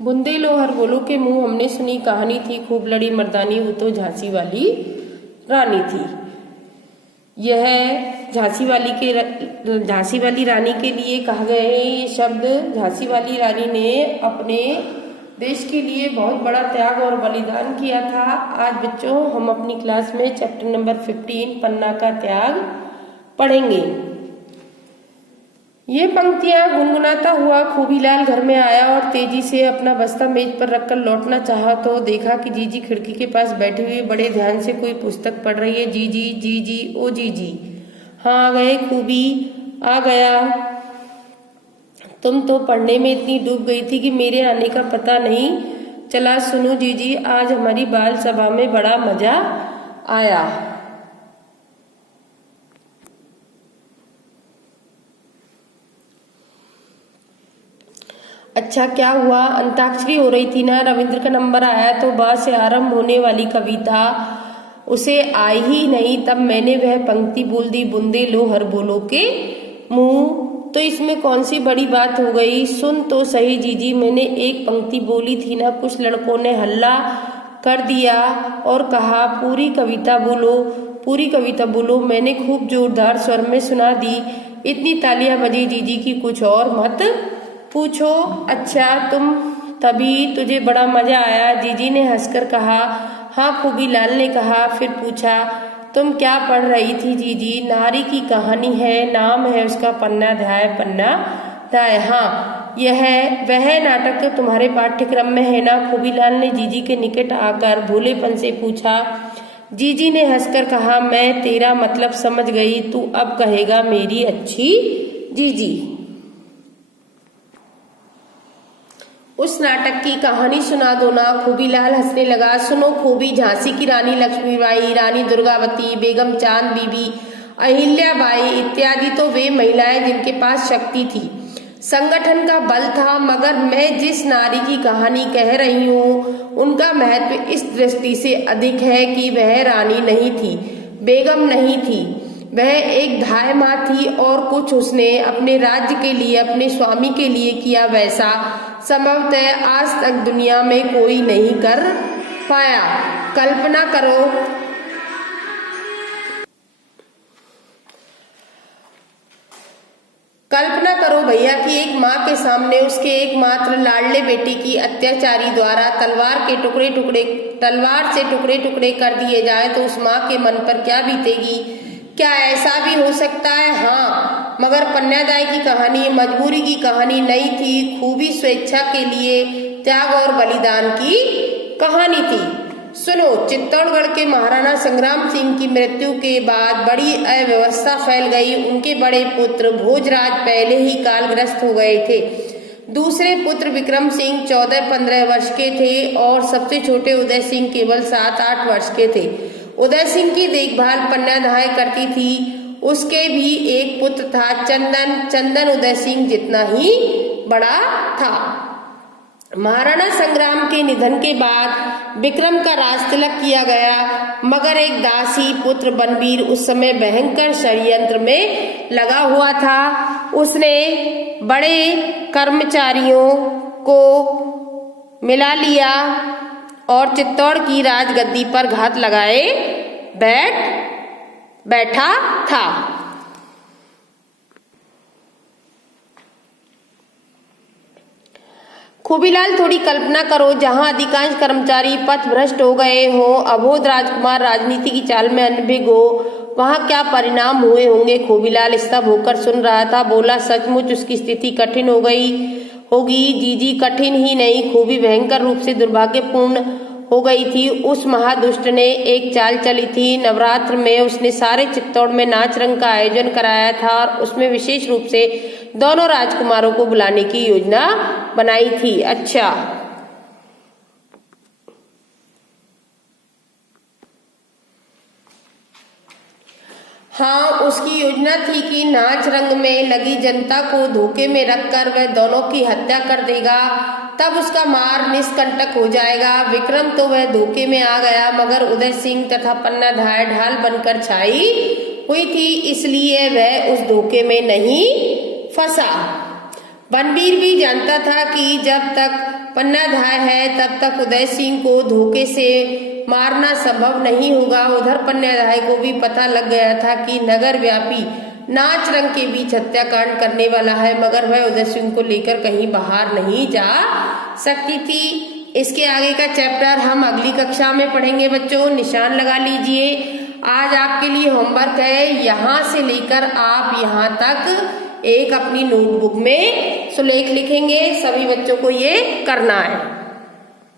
बुंदे लो हर बोलो के मुंह हमने सुनी कहानी थी, खूब लड़ी मर्दानी वो तो झांसी वाली रानी थी। यह झांसी वाली रानी के लिए कहा गया है ये शब्द। झांसी वाली रानी ने अपने देश के लिए बहुत बड़ा त्याग और बलिदान किया था। आज बच्चों हम अपनी क्लास में चैप्टर नंबर 15 पन्ना का त्याग पढ़ेंगे। ये पंक्तियां गुनगुनाता हुआ खूबीलाल घर में आया और तेजी से अपना बस्ता मेज पर रखकर लौटना चाहा तो देखा कि जीजी खिड़की के पास बैठी हुई बड़े ध्यान से कोई पुस्तक पढ़ रही है। जीजी जीजी ओ जीजी। हाँ आ गए खूबी, आ गया। तुम तो पढ़ने में इतनी डूब गई थी कि मेरे आने का पता नहीं चला। सुनो जीजी, आज हमारी बाल सभा में बड़ा मजा आया। अच्छा क्या हुआ? अंताक्षरी हो रही थी ना, रविंद्र का नंबर आया तो बा से आरंभ होने वाली कविता उसे आई ही नहीं। तब मैंने वह पंक्ति बोल दी, बुंदे लो हर बोलो के मुंह। तो इसमें कौन सी बड़ी बात हो गई? सुन तो सही जीजी, मैंने एक पंक्ति बोली थी ना, कुछ लड़कों ने हल्ला कर दिया और कहा पूरी कविता बोलो, पूरी कविता बोलो। मैंने खूब जोरदार स्वर में सुना दी। इतनी तालियां बजी जीजी की कुछ और मत पूछो। अच्छा तभी तुझे बड़ा मजा आया? जीजी ने हंसकर कहा। हाँ खूबीलाल ने कहा। फिर पूछा तुम क्या पढ़ रही थी जीजी? नारी की कहानी है, नाम है उसका पन्नाध्याय। पन्नाध्याय? हाँ यह वह नाटक तो तुम्हारे पाठ्यक्रम में है ना? खूबीलाल ने जीजी के निकट आकर भोलेपन से पूछा। जीजी ने हंसकर कहा मैं तेरा मतलब समझ गई, तू अब कहेगा मेरी अच्छी जीजी। उस नाटक की कहानी सुना दो ना। खूबीलाल हंसने लगा। सुनो खूबी, झांसी की रानी लक्ष्मीबाई, रानी दुर्गावती, बेगम चांद बीबी, अहिल्याबाई इत्यादि तो वे महिलाएं जिनके पास शक्ति थी, संगठन का बल था। मगर मैं जिस नारी की कहानी कह रही हूँ उनका महत्व इस दृष्टि से अधिक है कि वह रानी नहीं थी, बेगम नहीं थी, वह एक धाय माँ थी। और कुछ उसने अपने राज्य के लिए, अपने स्वामी के लिए किया वैसा संभवतः आज तक दुनिया में कोई नहीं कर पाया। कल्पना करो भैया कि एक माँ के सामने उसके एकमात्र लाडले बेटी की अत्याचारी द्वारा तलवार से टुकड़े टुकड़े कर दिए जाए तो उस माँ के मन पर क्या बीतेगी? क्या ऐसा भी हो सकता है? हाँ, मगर पन्नाध्याय की कहानी मजबूरी की कहानी नहीं थी, खूबी स्वेच्छा के लिए त्याग और बलिदान की कहानी थी। सुनो, चित्तौड़गढ़ के महाराणा संग्राम सिंह की मृत्यु के बाद बड़ी अव्यवस्था फैल गई। उनके बड़े पुत्र भोजराज पहले ही कालग्रस्त हो गए थे। दूसरे पुत्र विक्रम सिंह 14-15 वर्ष के थे और सबसे छोटे उदय सिंह केवल 7-8 वर्ष के थे। उदय सिंह की देखभाल पन्नाध्याय करती थी। उसके भी एक पुत्र था चंदन उदय सिंह जितना ही बड़ा था। महाराणा संग्राम के निधन के बाद विक्रम का राज तिलक किया गया, मगर एक दासी पुत्र बनवीर उस समय भयंकर षड्यंत्र में लगा हुआ था। उसने बड़े कर्मचारियों को मिला लिया और चित्तौड़ की राजगद्दी पर घात लगाए बैठा था। खूबीलाल थोड़ी कल्पना करो, जहां अधिकांश कर्मचारी पथ भ्रष्ट हो गए हो, अबोध राजकुमार राजनीति की चाल में अनभिज्ञ हो, वहां क्या परिणाम हुए होंगे? खूबीलाल स्तब्ध होकर सुन रहा था। बोला सचमुच उसकी स्थिति कठिन होगी जीजी। कठिन ही नहीं, खूबी भयंकर रूप से दुर्भाग्यपूर्ण हो गई थी। उस महादुष्ट ने एक चाल चली थी। नवरात्र में उसने सारे चित्तौड़ में नाच रंग का आयोजन कराया था और उसमें विशेष रूप से दोनों राजकुमारों को बुलाने की योजना बनाई थी। अच्छा, हाँ, उसकी योजना थी कि नाच रंग में लगी जनता को धोखे में रखकर वह दोनों की हत्या कर देगा, तब उसका मार निष्कंटक हो जाएगा। विक्रम तो वह धोखे में आ गया, मगर उदय सिंह तथा पन्नाधाय ढाल बनकर छाई हुई थी, इसलिए वह उस धोखे में नहीं फंसा। बनवीर भी जानता था कि जब तक पन्नाधाय है तब तक उदय सिंह को धोखे से मारना संभव नहीं होगा। उधर पन्नाधाय को भी पता लग गया था कि नगर व्यापी नाच रंग के बीच हत्याकांड करने वाला है, मगर वह उदय सिंह को लेकर कहीं बाहर नहीं जा सकती थी। इसके आगे का चैप्टर हम अगली कक्षा में पढ़ेंगे बच्चों, निशान लगा लीजिए। आज आपके लिए होमवर्क है, यहाँ से लेकर आप यहाँ तक एक अपनी नोटबुक में सुलेख लिखेंगे। सभी बच्चों को ये करना है।